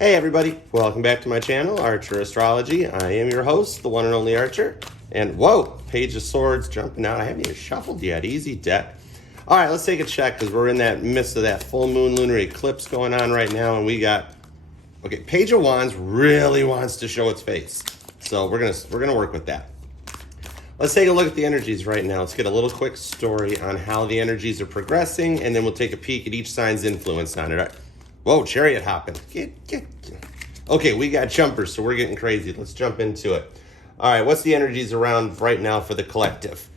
Hey everybody, welcome back to my channel, Archer Astrology. I am your host, the one and only Archer. And whoa, Page of Swords jumping out. I haven't even shuffled yet, easy deck. All right, let's take a check because we're in that midst of that full moon lunar eclipse going on right now. And we got, okay, Page of Wands really wants to show its face. So we're gonna work with that. Let's take a look at the energies right now. Let's get a little quick story on how the energies are progressing, and then we'll take a peek at each sign's influence on it. Whoa, chariot hopping. Okay, we got jumpers, so we're getting crazy. Let's jump into it. All right, what's the energies around right now for the collective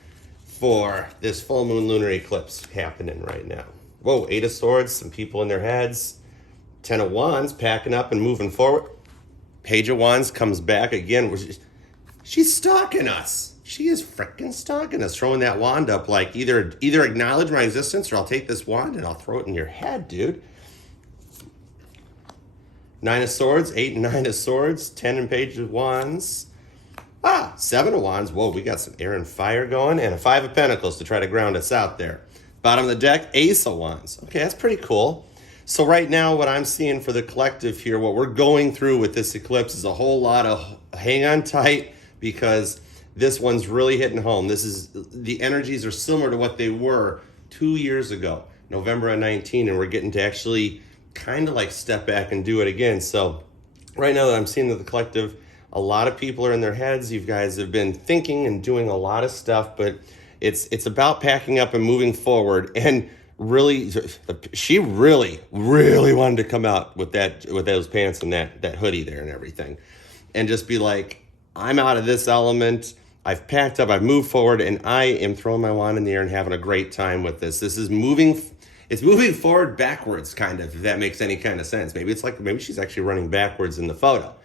for this full moon lunar eclipse happening right now? Whoa, Eight of Swords, some people in their heads. Ten of Wands, packing up and moving forward. Page of Wands comes back again. She's stalking us. She is freaking stalking us, throwing that wand up like either acknowledge my existence or I'll take this wand and I'll throw it in your head, dude. Nine of Swords, 8 and 9 of Swords, 10 and Page of Wands. Seven of Wands. Whoa, we got some air and fire going, and a Five of Pentacles to try to ground us out there. Bottom of the deck, Ace of Wands. Okay, that's pretty cool. So right now, what I'm seeing for the collective here, what we're going through with this eclipse is a whole lot of hang on tight, because this one's really hitting home. The energies are similar to what they were 2 years ago, November of 19, and we're getting to actually kind of like step back and do it again. So right now that I'm seeing that the collective, a lot of people are in their heads. You guys have been thinking and doing a lot of stuff, but it's about packing up and moving forward. And really, she really wanted to come out with those pants and that hoodie there and everything, and just be like, I'm out of this element. I've packed up, I've moved forward, and I am throwing my wand in the air and having a great time with this. This is it's moving forward backwards, kind of, if that makes any kind of sense. Maybe she's actually running backwards in the photo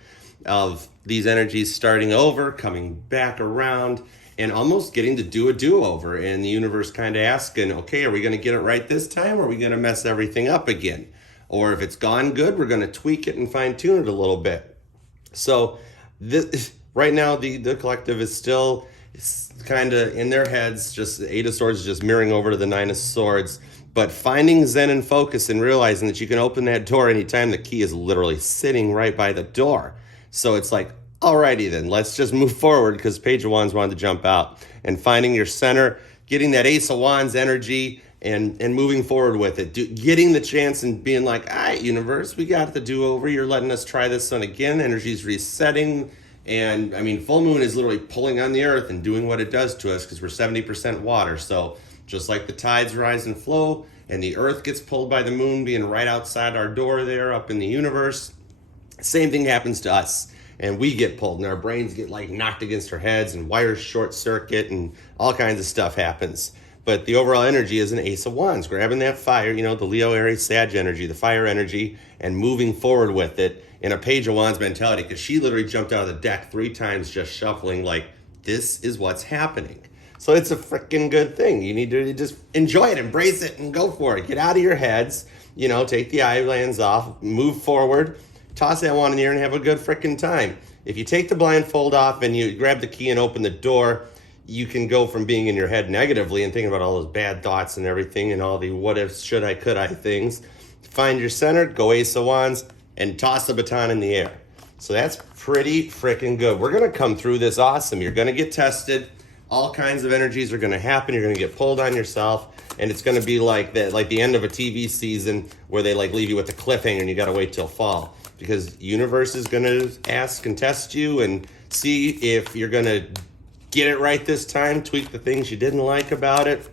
of these energies starting over, coming back around, and almost getting to do a do-over, and the universe kind of asking, okay, are we going to get it right this time, or are we going to mess everything up again? Or if it's gone good, we're going to tweak it and fine-tune it a little bit. So this right now, the collective is still kind of in their heads, just the Eight of Swords just mirroring over to the Nine of Swords, but finding Zen and focus and realizing that you can open that door anytime. The key is literally sitting right by the door. So it's like, alrighty then, let's just move forward, because Page of Wands wanted to jump out, and finding your center, getting that Ace of Wands energy and moving forward with it, getting the chance and being like, all right, universe, we got the do-over. You're letting us try this one again. Energy's resetting. And I mean, full moon is literally pulling on the earth and doing what it does to us, because we're 70% water. So just like the tides rise and flow, and the earth gets pulled by the moon being right outside our door there up in the universe, same thing happens to us. And we get pulled, and our brains get like knocked against our heads, and wires short circuit, and all kinds of stuff happens. But the overall energy is an Ace of Wands, grabbing that fire, the Leo, Aries, Sag energy, the fire energy, and moving forward with it in a Page of Wands mentality, because she literally jumped out of the deck 3 times just shuffling like, this is what's happening. So it's a freaking good thing. You need to just enjoy it, embrace it, and go for it. Get out of your heads, take the eyelids off, move forward, toss that wand in the air and have a good freaking time. If you take the blindfold off and you grab the key and open the door, you can go from being in your head negatively and thinking about all those bad thoughts and everything and all the what if, should I, could I things. Find your center, go Ace of Wands, and toss the baton in the air. So that's pretty freaking good. We're going to come through this awesome. You're going to get tested. All kinds of energies are going to happen. You're going to get pulled on yourself, and it's going to be like the end of a TV season where they leave you with a cliffhanger and you got to wait till fall, because universe is going to ask and test you and see if you're going to get it right this time, tweak the things you didn't like about it,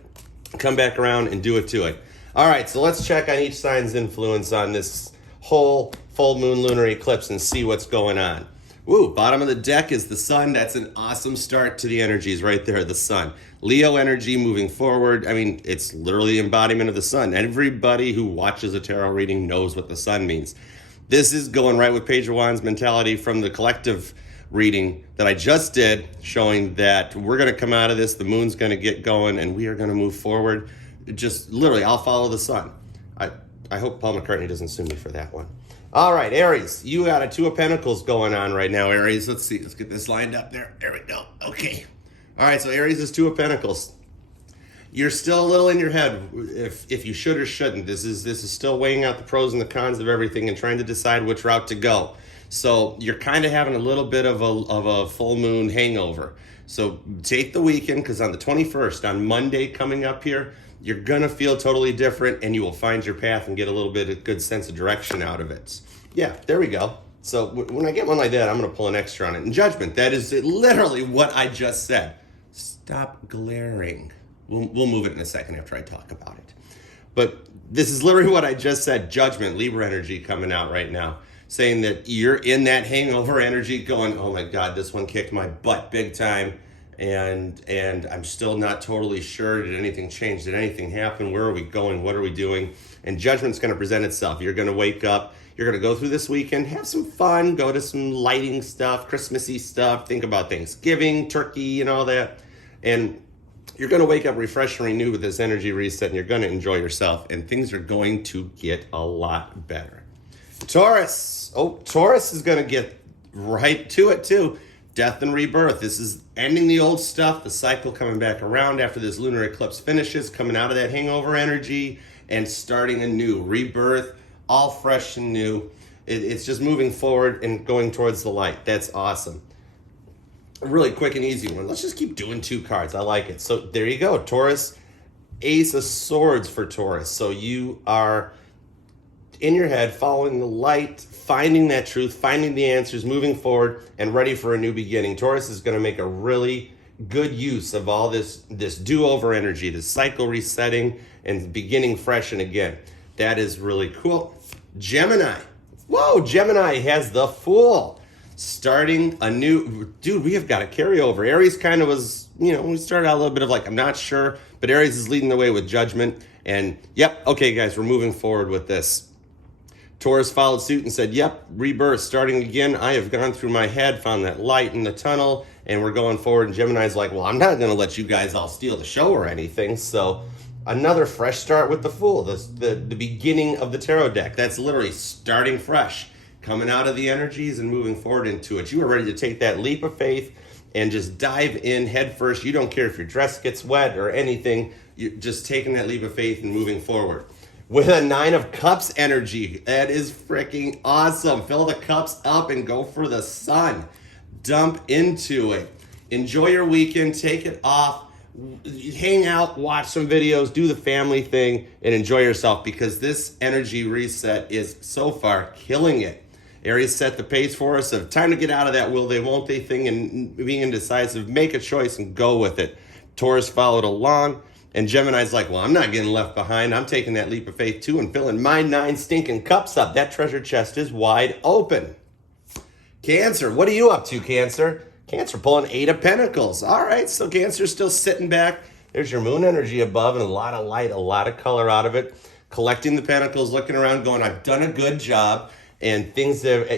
come back around and do it to it. All right, so let's check on each sign's influence on this whole full moon lunar eclipse and see what's going on. Ooh, bottom of the deck is the sun. That's an awesome start to the energies right there, the sun. Leo energy moving forward. I mean, it's literally the embodiment of the sun. Everybody who watches a tarot reading knows what the sun means. This is going right with Page of Wands mentality from the collective reading that I just did, showing that we're going to come out of this, the moon's going to get going, and we are going to move forward. Just literally, I'll follow the sun. I hope Paul McCartney doesn't sue me for that one. All right, Aries, you got a Two of Pentacles going on right now, Aries. Let's see. Let's get this lined up there. There we go. Okay. All right, so Aries is Two of Pentacles. you're still a little in your head if you should or shouldn't. This is still weighing out the pros and the cons of everything and trying to decide which route to go. So you're kind of having a little bit of a full moon hangover. So take the weekend, because on the 21st, on Monday coming up here, you're gonna feel totally different, and you will find your path and get a little bit of good sense of direction out of it. Yeah, there we go. So when I get one like that, I'm gonna pull an extra on it. And judgment, that is literally what I just said. Stop glaring. We'll move it in a second after I talk about it. But this is literally what I just said. Judgment, Libra energy coming out right now, saying that you're in that hangover energy going, oh my God, this one kicked my butt big time. And I'm still not totally sure. Did anything change? Did anything happen? Where are we going? What are we doing? And judgment's going to present itself. You're going to wake up. You're going to go through this weekend, have some fun, go to some lighting stuff, Christmassy stuff, think about Thanksgiving, turkey, and all that. And you're going to wake up refreshed and renewed with this energy reset, and you're going to enjoy yourself, and things are going to get a lot better. Taurus. Oh, Taurus is going to get right to it too. Death and rebirth. This is ending the old stuff, the cycle coming back around after this lunar eclipse finishes, coming out of that hangover energy and starting a new rebirth, all fresh and new. It's just moving forward and going towards the light. That's awesome. A really quick and easy one. Let's just keep doing 2 cards. I like it. So there you go. Taurus, Ace of Swords for Taurus. So you are in your head, following the light, finding that truth, finding the answers, moving forward, and ready for a new beginning. Taurus is going to make a really good use of all this do-over energy, this cycle resetting and beginning fresh and again. That is really cool. Gemini. Whoa, Gemini has the Fool. Starting a new, dude, we have got a carryover. Aries kind of was, we started out a little bit of like, I'm not sure, but Aries is leading the way with judgment. And yep, okay guys, we're moving forward with this. Taurus followed suit and said, yep, rebirth, starting again. I have gone through my head, found that light in the tunnel, and we're going forward. And Gemini's like, well, I'm not going to let you guys all steal the show or anything. So another fresh start with the Fool, the beginning of the tarot deck. That's literally starting fresh, coming out of the energies and moving forward into it. You are ready to take that leap of faith and just dive in head first. You don't care if your dress gets wet or anything. You're just taking that leap of faith and moving forward. With a 9 of Cups energy. That is freaking awesome. Fill the cups up and go for the sun. Dump into it. Enjoy your weekend. Take it off. Hang out, watch some videos, do the family thing, and enjoy yourself, because this energy reset is so far killing it. Aries set the pace for us of time to get out of that will they, won't they thing and being indecisive. Make a choice and go with it. Taurus followed along. And Gemini's like, well, I'm not getting left behind. I'm taking that leap of faith too and filling my 9 stinking cups up. That treasure chest is wide open. Cancer, what are you up to, Cancer? Cancer pulling 8 of Pentacles. All right, so Cancer's still sitting back. There's your moon energy above and a lot of light, a lot of color out of it. Collecting the Pentacles, looking around, going, I've done a good job. And things that,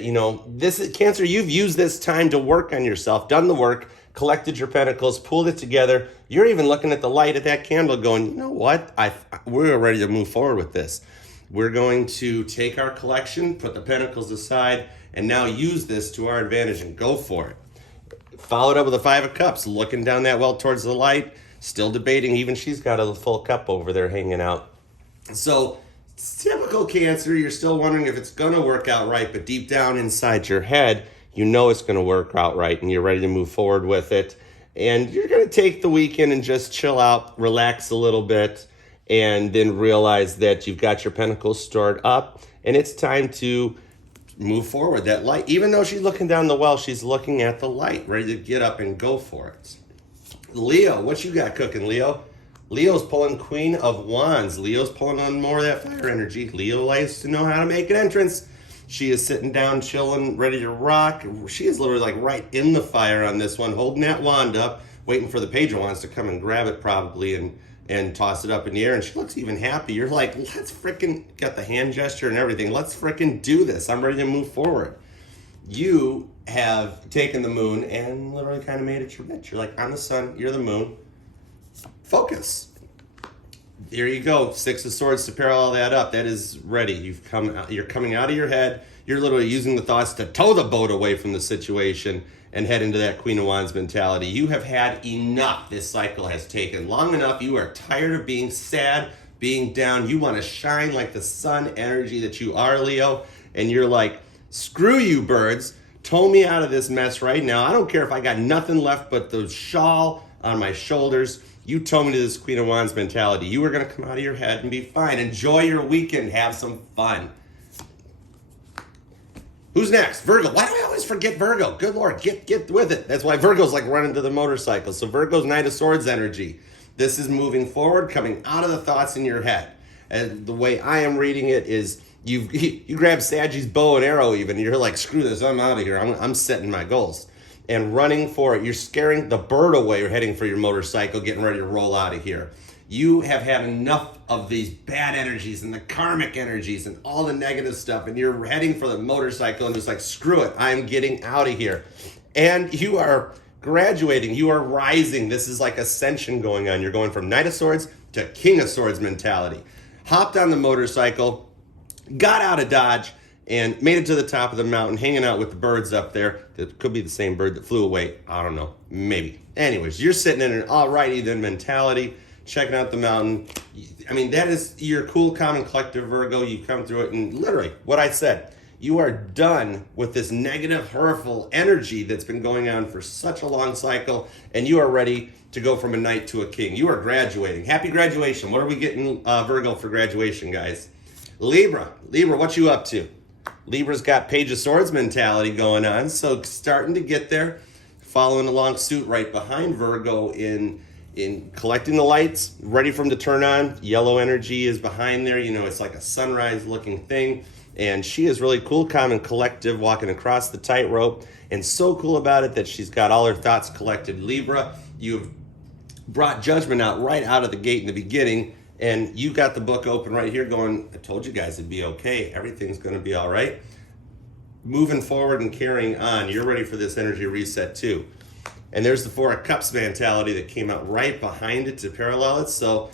this is Cancer, you've used this time to work on yourself, done the work, collected your Pentacles, pulled it together. You're even looking at the light at that candle going, you know what? We're ready to move forward with this. We're going to take our collection, put the Pentacles aside, and now use this to our advantage and go for it. Followed up with the 5 of Cups, looking down that well towards the light, still debating. Even she's got a full cup over there hanging out. So typical Cancer, you're still wondering if it's going to work out right, but deep down inside your head, you know it's going to work out right, and you're ready to move forward with it. And you're going to take the weekend and just chill out, relax a little bit, and then realize that you've got your Pentacles stored up, and it's time to move forward. That light, even though she's looking down the well, she's looking at the light, ready to get up and go for it. Leo, what you got cooking, Leo? Leo's pulling Queen of Wands. Leo's pulling on more of that fire energy. Leo likes to know how to make an entrance. She is sitting down, chilling, ready to rock. She is literally like right in the fire on this one, holding that wand up, waiting for the Page of Wands to come and grab it probably and toss it up in the air. And she looks even happy. You're like, let's frickin', got the hand gesture and everything. Let's frickin' do this. I'm ready to move forward. You have taken the moon and literally kind of made it your bitch. You're like, I'm the sun, you're the moon. Focus. There you go. Six of Swords to parallel that up. That is ready. You're coming out of your head. You're literally using the thoughts to tow the boat away from the situation and head into that Queen of Wands mentality. You have had enough. This cycle has taken long enough. You are tired of being sad, being down. You want to shine like the sun energy that you are, Leo. And you're like, screw you, birds. Tow me out of this mess right now. I don't care if I got nothing left but the shawl on my shoulders. You tow me to this Queen of Wands mentality. You are going to come out of your head and be fine. Enjoy your weekend. Have some fun. Who's next? Virgo. Why do I always forget Virgo? Good Lord, get with it. That's why Virgo's like running to the motorcycle. So Virgo's Knight of Swords energy. This is moving forward, coming out of the thoughts in your head. And the way I am reading it is you grab Sagittarius bow and arrow even. And you're like, screw this, I'm out of here. I'm setting my goals. And running for it. You're scaring the bird away. You're heading for your motorcycle, getting ready to roll out of here. You have had enough of these bad energies and the karmic energies and all the negative stuff, and you're heading for the motorcycle and just like, screw it, I'm getting out of here. And you are graduating, you are rising. This is like ascension going on. You're going from Knight of Swords to King of Swords mentality. Hopped on the motorcycle, got out of Dodge, and made it to the top of the mountain, hanging out with the birds up there. It could be the same bird that flew away. I don't know, maybe. Anyways, you're sitting in an alrighty then mentality, checking out the mountain. I mean, that is your cool, calm, and collective Virgo. You come through it, and literally, what I said, you are done with this negative, hurtful energy that's been going on for such a long cycle, and you are ready to go from a knight to a king. You are graduating. Happy graduation. What are we getting Virgo for graduation, guys? Libra, what you up to? Libra's got Page of Swords mentality going on, so starting to get there, following along suit right behind Virgo in collecting the lights, ready for them to turn on. Yellow energy is behind there. You know, it's like a sunrise looking thing. And she is really cool, calm, and collective, walking across the tightrope. And so cool about it that she's got all her thoughts collected. Libra, you've brought judgment out right out of the gate in the beginning. And you got the book open right here going, I told you guys it'd be okay. Everything's going to be all right. Moving forward and carrying on. You're ready for this energy reset too. And there's the Four of Cups mentality that came out right behind it to parallel it. So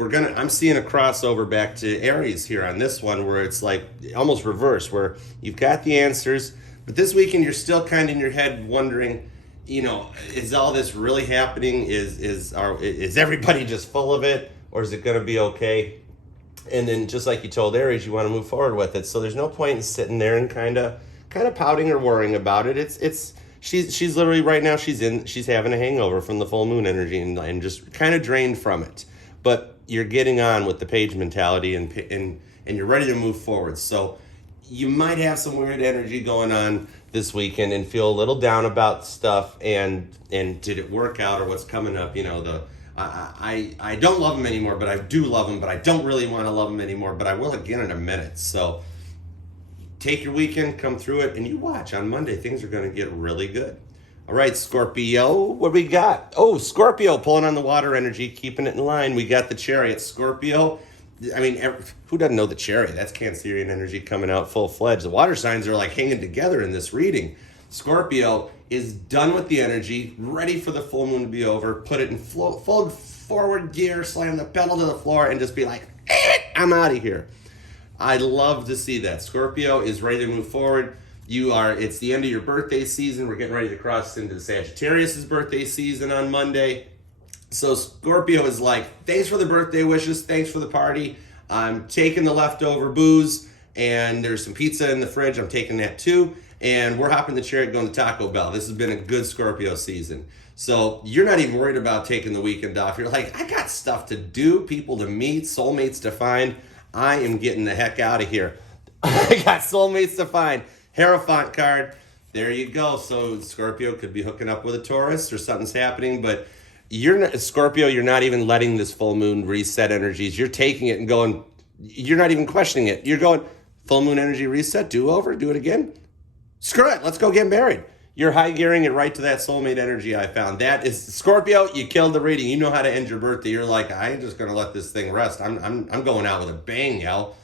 I'm seeing a crossover back to Aries here on this one, where it's like almost reverse, where you've got the answers, but this weekend you're still kind of in your head wondering, you know, is all this really happening? Is everybody just full of it? Or is it going to be okay? And then just like you told Aries, you want to move forward with it. So there's no point in sitting there and kind of pouting or worrying about it. She's literally right now she's having a hangover from the full moon energy and just kind of drained from it. But you're getting on with the Page mentality and you're ready to move forward. So you might have some weird energy going on this weekend and feel a little down about stuff and did it work out or what's coming up, you know, I don't love him anymore, but I do love him, but I don't really want to love him anymore, but I will again in a minute. So take your weekend, come through it, and you watch. On Monday, things are going to get really good. All right, Scorpio, what we got? Oh, Scorpio pulling on the water energy, keeping it in line. We got the Chariot. Scorpio, I mean, who doesn't know the Chariot? That's Cancerian energy coming out full-fledged. The water signs are like hanging together in this reading. Scorpio is done with the energy, ready for the full moon to be over, put it in full forward gear, slam the pedal to the floor, and just be like, I'm out of here. I love to see that. Scorpio is ready to move forward. It's the end of your birthday season. We're getting ready to cross into Sagittarius' birthday season on Monday. So Scorpio is like, thanks for the birthday wishes, thanks for the party. I'm taking the leftover booze, and there's some pizza in the fridge. I'm taking that too. And we're hopping the Chariot going to Taco Bell. This has been a good Scorpio season. So you're not even worried about taking the weekend off. You're like, I got stuff to do, people to meet, soulmates to find. I am getting the heck out of here. I got soulmates to find. Hierophant card. There you go. So Scorpio could be hooking up with a Taurus or something's happening, but Scorpio, you're not even letting this full moon reset energies. You're taking it and going, you're not even questioning it. You're going, full moon energy reset, do over, do it again. Screw it, let's go get married. You're high gearing it right to that soulmate energy I found. That is Scorpio, you killed the reading. You know how to end your birthday. You're like, I ain't just gonna let this thing rest. I'm going out with a bang, yo.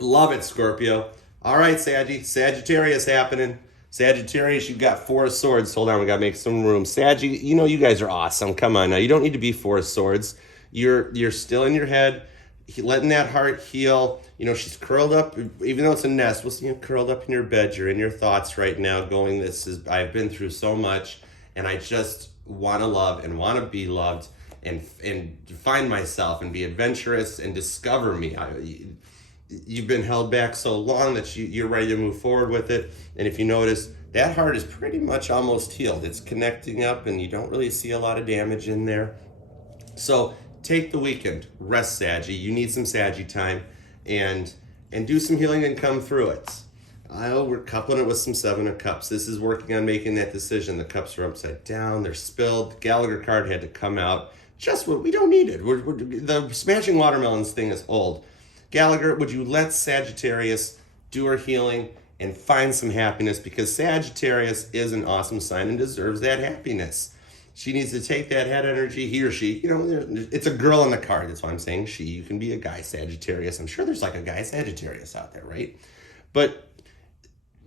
Love it, Scorpio. All right, Sagittarius happening. Sagittarius, you've got Four of Swords. Hold on, we gotta make some room. Saggy, you know you guys are awesome. Come on now. You don't need to be Four of Swords. You're still in your head, letting that heart heal. You know, she's curled up, even though it's a nest, we'll see you curled up in your bed. You're in your thoughts right now going, I've been through so much, and I just want to love and want to be loved and find myself and be adventurous and discover me. You've been held back so long that you're ready to move forward with it. And if you notice, that heart is pretty much almost healed. It's connecting up and you don't really see a lot of damage in there. So take the weekend, rest, Saggy. You need some Saggy time and do some healing and come through it. We're coupling it with some Seven of Cups. This is working on making that decision. The cups are upside down, they're spilled. The Gallagher card had to come out. Just what we don't need it. The smashing watermelons thing is old. Gallagher, would you let Sagittarius do her healing and find some happiness, because Sagittarius is an awesome sign and deserves that happiness. She needs to take that head energy, he or she, you know, it's a girl on the card. That's why I'm saying she. You can be a guy Sagittarius. I'm sure there's like a guy Sagittarius out there, right? But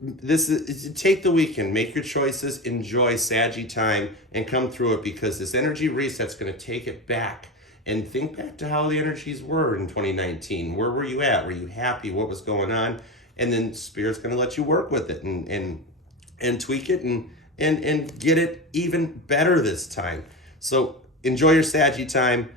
this is, take the weekend, make your choices, enjoy Saggy time, and come through it, because this energy reset's going to take it back. And think back to how the energies were in 2019. Where were you at? Were you happy? What was going on? And then Spirit's going to let you work with it and tweak it and get it even better this time. So enjoy your Saggy time.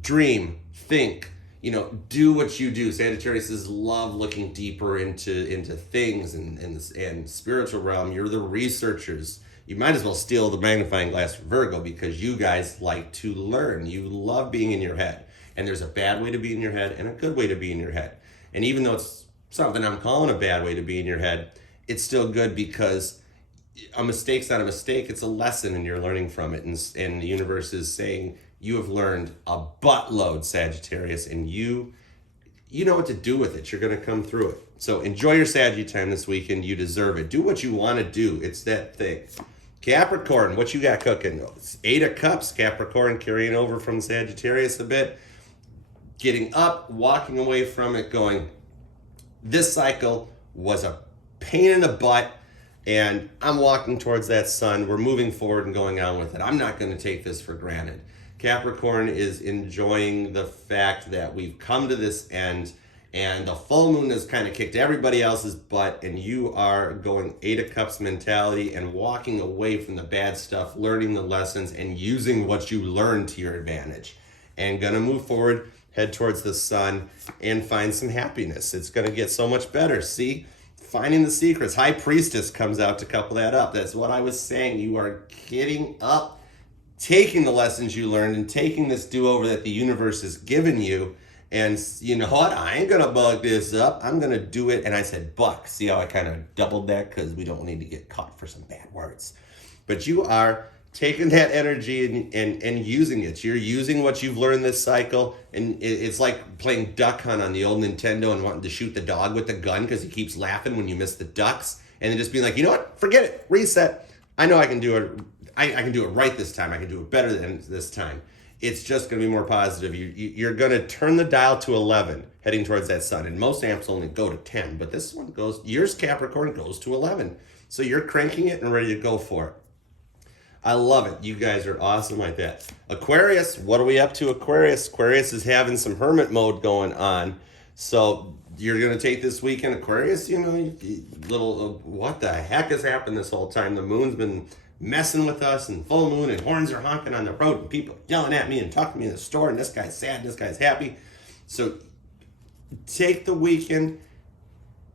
Dream, think, you know, do what you do. Sagittarius love looking deeper into things and spiritual realm. You're the researchers. You might as well steal the magnifying glass from Virgo, because you guys like to learn. You love being in your head. And there's a bad way to be in your head and a good way to be in your head. And even though it's something I'm calling a bad way to be in your head, it's still good, because a mistake's not a mistake. It's a lesson and you're learning from it. And the universe is saying, you have learned a buttload, Sagittarius, and you know what to do with it. You're going to come through it. So enjoy your Saggy time this weekend. You deserve it. Do what you want to do. It's that thing. Capricorn, what you got cooking? It's 8 of Cups, Capricorn, carrying over from Sagittarius a bit. Getting up, walking away from it, going, this cycle was a pain in the butt, and I'm walking towards that sun. We're moving forward and going on with it. I'm not going to take this for granted. Capricorn is enjoying the fact that we've come to this end, and the full moon has kind of kicked everybody else's butt, and you are going 8 of Cups mentality and walking away from the bad stuff, learning the lessons, and using what you learned to your advantage. And going to move forward, head towards the sun, and find some happiness. It's going to get so much better. See? Finding the secrets. High Priestess comes out to couple that up. That's what I was saying. You are getting up, taking the lessons you learned, and taking this do-over that the universe has given you. And you know what? I ain't going to bug this up. I'm going to do it. And I said buck. See how I kind of doubled that? Because we don't need to get caught for some bad words. But you are taking that energy and using it. You're using what you've learned this cycle. And it's like playing Duck Hunt on the old Nintendo and wanting to shoot the dog with the gun because he keeps laughing when you miss the ducks. And then just being like, you know what? Forget it. Reset. I know I can do it. I can do it right this time. I can do it better than this time. It's just going to be more positive. You're going to turn the dial to 11 heading towards that sun. And most amps only go to 10. But this one goes, yours Capricorn goes to 11. So you're cranking it and ready to go for it. I love it. You guys are awesome like that. Aquarius, what are we up to, Aquarius? Aquarius is having some hermit mode going on. So you're going to take this weekend, Aquarius, you know, little, what the heck has happened this whole time? The moon's been messing with us, and full moon, and horns are honking on the road, and people yelling at me and talking to me in the store, and this guy's sad, and this guy's happy. So take the weekend,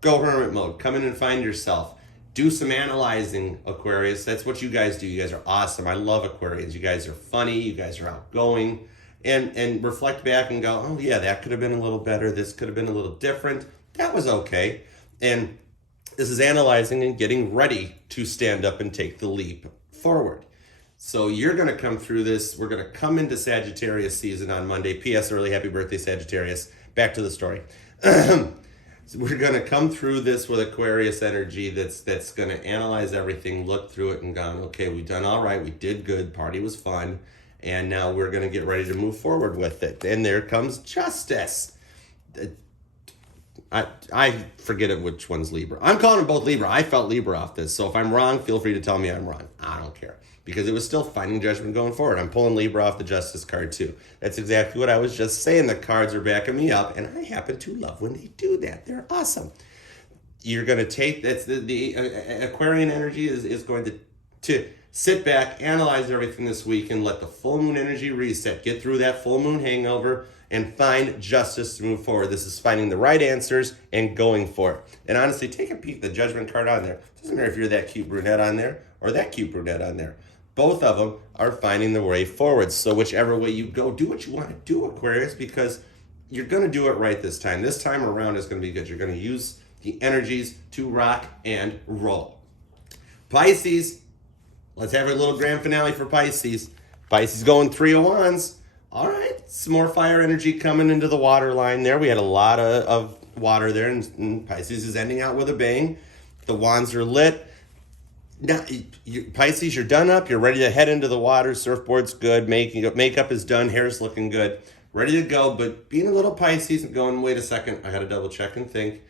go hermit mode, come in and find yourself. Do some analyzing, Aquarius. That's what you guys do. You guys are awesome. I love Aquarians. You guys are funny. You guys are outgoing. And reflect back and go, oh yeah, that could have been a little better. This could have been a little different. That was okay. And this is analyzing and getting ready to stand up and take the leap forward. So you're going to come through this. We're going to come into Sagittarius season on Monday. P.S. Early happy birthday, Sagittarius. Back to the story. So we're going to come through this with Aquarius energy that's going to analyze everything, look through it, and go, okay, we've done all right. We did good. Party was fun. And now we're going to get ready to move forward with it. And there comes justice. I forget it which one's Libra. I'm calling them both Libra. I felt Libra off this. So if I'm wrong, feel free to tell me I'm wrong. I don't care. Because it was still finding judgment going forward. I'm pulling Libra off the Justice card too. That's exactly what I was just saying. The cards are backing me up, and I happen to love when they do that. They're awesome. You're going to take, that's the Aquarian energy is going to sit back, analyze everything this week, and let the full moon energy reset. Get through that full moon hangover and find justice to move forward. This is finding the right answers and going for it. And honestly, take a peek at the judgment card on there. It doesn't matter if you're that cute brunette on there or that cute brunette on there. Both of them are finding the way forward. So whichever way you go, do what you want to do, Aquarius, because you're going to do it right this time. This time around is going to be good. You're going to use the energies to rock and roll. Pisces, let's have a little grand finale for Pisces. Pisces going 3 of Wands. All right, some more fire energy coming into the water line there. We had a lot of water there, and Pisces is ending out with a bang. The wands are lit. Now, Pisces, you're done up. You're ready to head into the water. Surfboard's good. Makeup is done. Hair's looking good. Ready to go, but being a little Pisces and going, wait a second, I got to double check and think.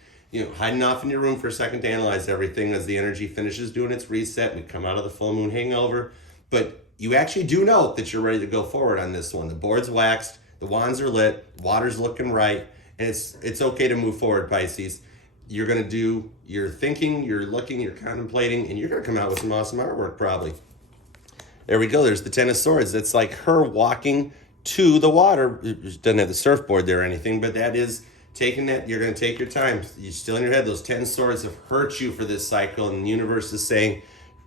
Hiding off in your room for a second to analyze everything as the energy finishes doing its reset. We come out of the full moon hangover, but you actually do know that you're ready to go forward on this one. The board's waxed, the wands are lit, water's looking right, and it's okay to move forward, Pisces. You're going to do your thinking, you're looking, you're contemplating, and you're going to come out with some awesome artwork probably. There we go. There's the Ten of Swords. It's like her walking to the water. It doesn't have the surfboard there or anything, but that is taking that. You're going to take your time. You're still in your head. Those 10 swords have hurt you for this cycle, and the universe is saying,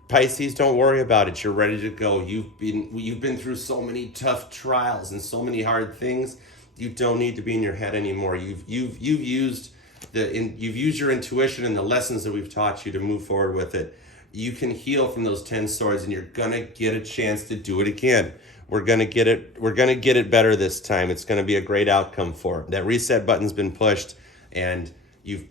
Pisces, don't worry about it. You're ready to go. You've been through so many tough trials and so many hard things. You don't need to be in your head anymore. You've used your intuition and the lessons that we've taught you to move forward with it. You can heal from those 10 swords, and you're gonna get a chance to do it again. We're gonna get it better this time. It's gonna be a great outcome for it. That reset button's been pushed, and you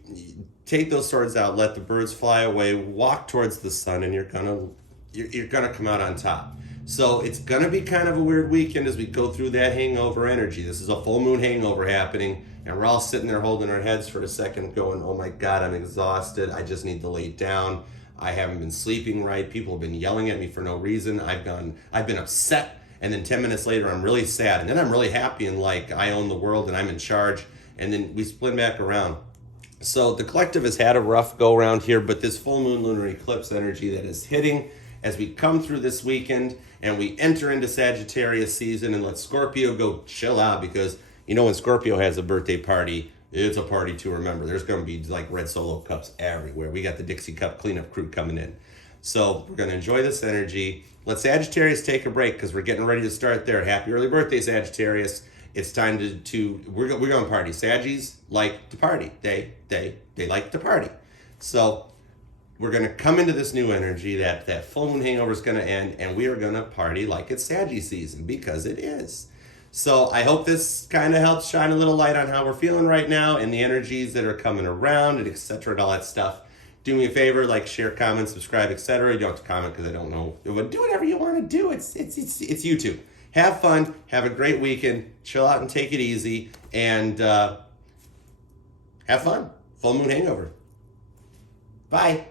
take those swords out, let the birds fly away, walk towards the sun, and you're gonna come out on top. So it's gonna be kind of a weird weekend as we go through that hangover energy. This is a full moon hangover happening, and we're all sitting there holding our heads for a second going, oh my God, I'm exhausted. I just need to lay down. I haven't been sleeping right. People have been yelling at me for no reason. I've been upset, and then 10 minutes later I'm really sad, and then I'm really happy and like I own the world and I'm in charge, and then we split back around. So the collective has had a rough go around here, but this full moon lunar eclipse energy that is hitting as we come through this weekend and we enter into Sagittarius season, and let Scorpio go chill out, because when Scorpio has a birthday party, it's a party to remember. There's going to be like red Solo cups everywhere. We got the Dixie Cup cleanup crew coming in. So we're going to enjoy this energy. Let Sagittarius take a break, because we're getting ready to start there. Happy early birthday, Sagittarius. It's time we're going to party. Saggies like to party. They like to party. So we're going to come into this new energy. That full moon hangover is going to end, and we are going to party like it's Saggy season, because it is. So I hope this kind of helps shine a little light on how we're feeling right now and the energies that are coming around, and etc. and all that stuff. Do me a favor, like, share, comment, subscribe, etc. You don't have to comment because I don't know. Do whatever you want to do. It's YouTube. Have fun. Have a great weekend. Chill out and take it easy. And have fun. Full moon hangover. Bye.